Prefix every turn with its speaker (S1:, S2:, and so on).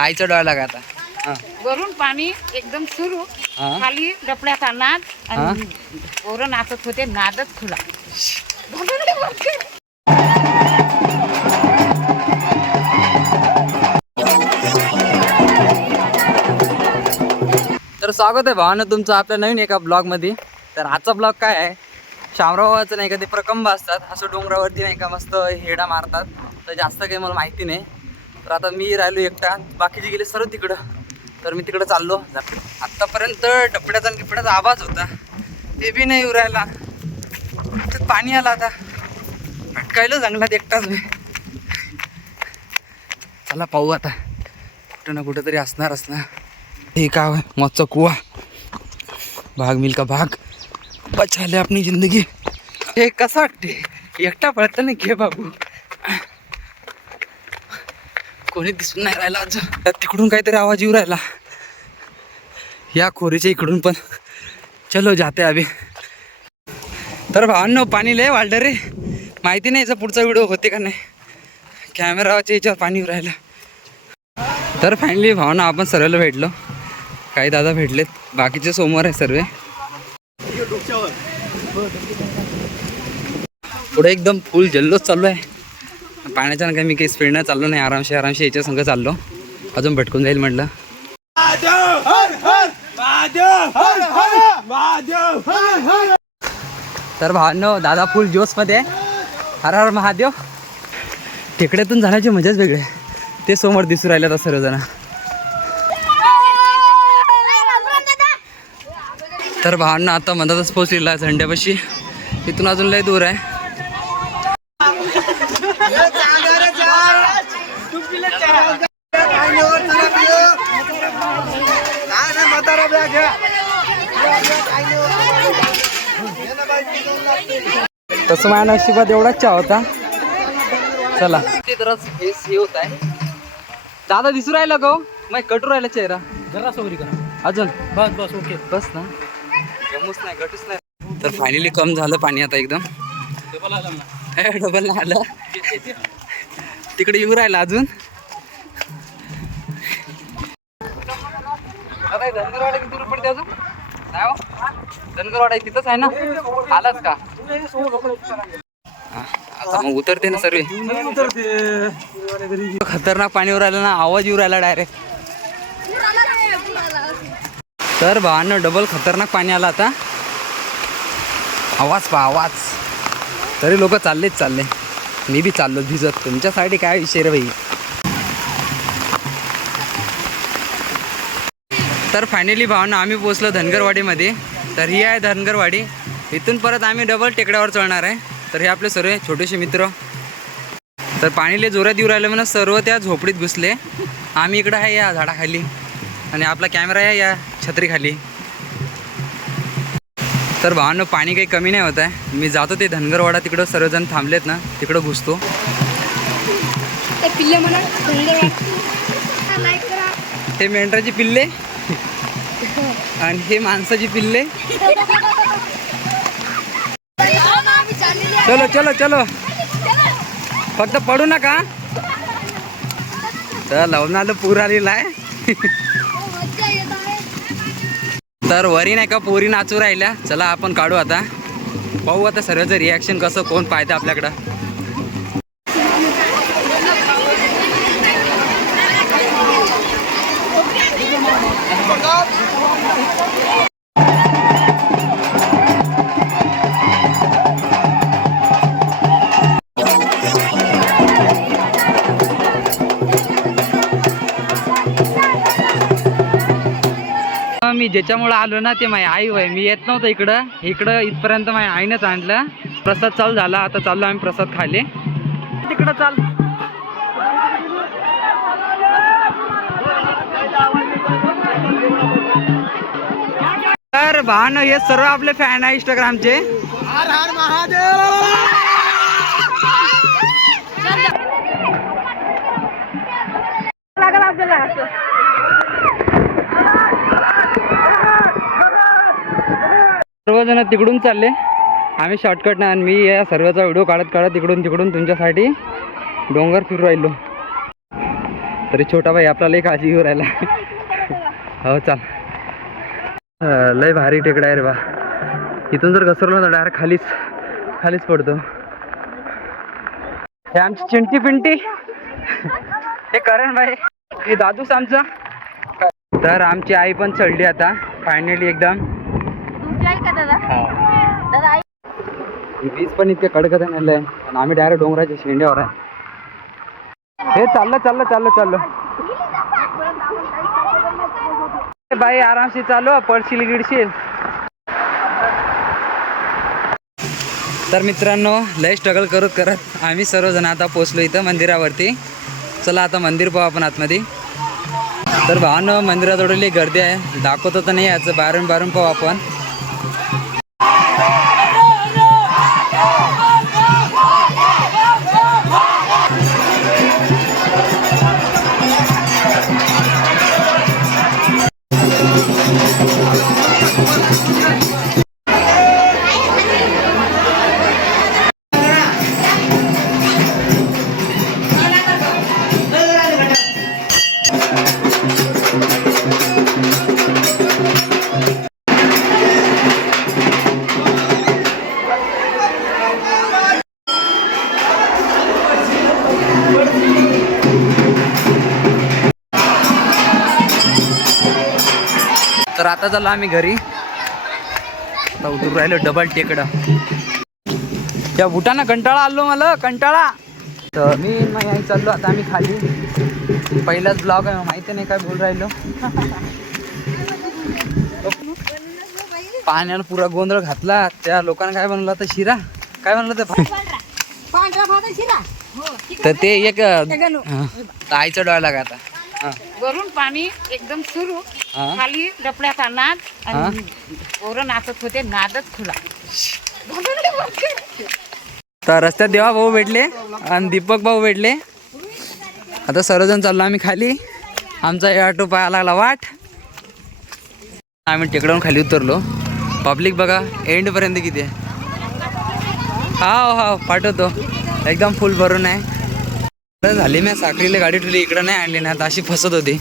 S1: आईचा डोळा का आता. हा.
S2: वरून पाणी एकदम सुरू.
S1: हा.
S2: खाली डपड्याचा नाद आणि पोरं नाचत होते नादच खुला
S1: तर स्वागत आहे भावानं तुमचं आपल्या नवीन एका ब्लॉगमध्ये. तर आजचा ब्लॉग काय आहे? शामरावाचं नाही का ते प्रकंब असतात. असं डोंगरावरती नाही का मस्त हेडा मारतात. तर जास्त काही मला माहिती नाही. तर आता मी राहिलो एकटा. बाकीचे गेले सर्व तिकडं. तर मी तिकडं चाललो. आत्तापर्यंत डपड्याचा आणि गिपड्याचा आवाज होता. ते बी नाही येऊ राहिला. त्यात पाणी आलं आता. भटकायला जंगलात एकटाच मी. चला पाहू आता. कुठं ना कुठं तरी असणार असणार. हे का आहे? कुवा. भाग मिल का भाग. बचाले आपली जिंदगी. हे कसं वाटते एकटा पळत नाही घे बाबू? कोणी दिसून नाही राहिला अजून. तिकडून काहीतरी आवाज येऊ राहिला. या खोरीच्या इकडून पण. चलो जाते अभि तर भावांनो पाणी लय वाढलं रे. माहिती नाही याचा पुढचा व्हिडिओ होते का नाही. कॅमेराच्या याच्यावर पाणी येऊ राहिलं. तर फायनली भावना आपण सर्वला भेटलो. काही दादा भेटलेत. बाकीचे सोमवार आहे सर्व. पुढे एकदम फुल जल्लोष चालू आहे. पाण्याच्या काही मी काही स्पीडनं चाललो नाही. आरामशी आरामशी याच्या संग चाललो. अजून भटकून जाईल म्हटलं. तर भावांनो दादा फुल जोशमध्ये आहे. हर हर महादेव. टेकड्यातून जाण्याची मजाच वेगळी आहे. ते समोर दिसू राहिले आता सर्वजण. तर भावांना आता मधातच पोहोचलेला आहे झंड्यापाशी इथून अजून लय दूर आहे. तसं माझ्या नशिबात एवढाच चहा होता. चला. ते तरच फेस हे होत आहे. दादा दिसू राहिला गो मग कटू राहिला चेहरा.
S3: जरा सोरी करा.
S1: अजून?
S3: बस बस ओके.
S1: बस ना. जमूच नाही गटूच नाही. तर फायनली कम झालं पाणी आता एकदम.
S3: टेबल आला
S1: डबल आलं. तिकडे येऊ राहिला अजून. धनगरवाडा किती दूर पडते अजून? हो. धनगरवाडा तिथंच आहे ना? आलाच का? हा, आता मग उतरते ना सर्व. खतरनाक पाणीवर आलं ना आवाज येऊ राहिला डायरेक्ट तर भावानं डबल खतरनाक पाणी आलं आता. आवाज पा आवाज. तरी लोक चाललेच चालले. मी बी चाललो भिजत. तुमच्यासाठी काय विषय रे भाई तर फायनली भावना आम्ही पोचलो धनगरवाडीमध्ये. तर ही आहे धनगरवाडी. इथून परत आम्ही डबल टेकड्यावर चढणार आहे. तर हे आपले सर्व छोटेसे मित्र. तर पाणीले जोरात येऊ राहिले म्हणून सर्व त्या झोपडीत घुसले. आम्ही इकडं आहे या झाडाखाली. आणि आपला कॅमेरा आहे या छत्रीखाली. तर भावांनो पाणी काही कमी नाही होत आहे. मी जातो ते धनगरवाडा तिकडं सर्वजण थांबलेत ना तिकडं घुसतो. हे मेंढराची पिल्ले आणि हे माणसाची पिल्ले. चलो चलो चलो. फक्त पडू नका. तर लवणाला पूर आलेला आहे. तर वरी नाही का पोरी नाचू राहिल्या. चला आपण काढू आता. पाहू आता सर्वचं रिॲक्शन कसं कोण पाहतं आपल्याकडं. मी ज्याच्यामुळे आलो ना ते माझी आई वय. मी येत नव्हतं इकडं. इकडं इथपर्यंत माझ्या आईनंच आणलं. प्रसाद चालू झाला. आता चाललो आम्ही प्रसाद खाले. तिकडं चाल. तर भान हे सर्व आपले फॅन आहे इंस्टाग्रामचे
S4: लागल आपल्याला
S1: सर्वजण तिकडून चालले. आम्ही शॉर्टकट आणि मी या सर्वाचा व्हिडिओ काढत काढत तिकडून तिकडून तुमच्यासाठी डोंगर फिरू राहिलो. तरी छोटा भाई आपल्यालाही लय काळजी घेऊ राहिला. हो चाल. लय भारी टेकडा आहे रे बा. इथून जर घसरलो ना डायरेक्ट खालीच खालीच पडतो. हे आमची चिंटी पिंटी. हे करण भाई. हे दादूस आमचा. तर आमची आई पण चढली आता फायनली एकदम.
S4: तुमची आई का दादा? दादा आई
S1: वीज पण इतके कडकत आणि आम्ही डायरेक्ट डोंगराच्या शेंड्यावर आहे. हे चाललं चाललं चाललं चाललं. बाई आरामशी चालू पडशील गिडशील. तर मित्रांनो लय स्ट्रगल करत करत आम्ही सर्वजण आता पोचलो इथं मंदिरावरती. चला आता मंदिर पाहू आपण आतमध्ये. तर भावानं मंदिरात लई गर्दी आहे. दाखवतो तर नाही याचं बाहेरून बाहेरून पाहू आपण. आता चाललो आम्ही घरी. आता उतरून राहिलो डबल टेकडं. त्या बुटानं कंटाळा आलो मला कंटाळा. तर मी आई चाललो आता आम्ही खाली. पहिलाच ब्लॉग आहे माहिती नाही काय बोल राहिलो. पाण्यानं पुरा गोंधळ घातला त्या लोकांना काय बनवलं तर शिरा? काय बनवलं तर
S4: शिरा.
S1: तर ते एक हा, आईचा डोळा लागा आता. हा,
S2: वरून पाणी एकदम सुरू
S1: हा.
S2: खाली डपड्याचा नाद आणि पोरं नाचत होते नादच खुला
S1: तर रस्त्यात देवा भाऊ भेटले आणि दीपक भाऊ भेटले. आता सर्वजण चाललो आम्ही खाली. आमचा हे ऑटो पाहायला लागला वाट. आम्ही टेकडावून खाली उतरलो. पब्लिक बघा एंडपर्यंत किती आहे. हा हा पाठवतो. एकदम फुल भरून आहे. झाली मी साखरीला गाडी ठेवली इकडं नाही आणली ना आता अशी फसत होती.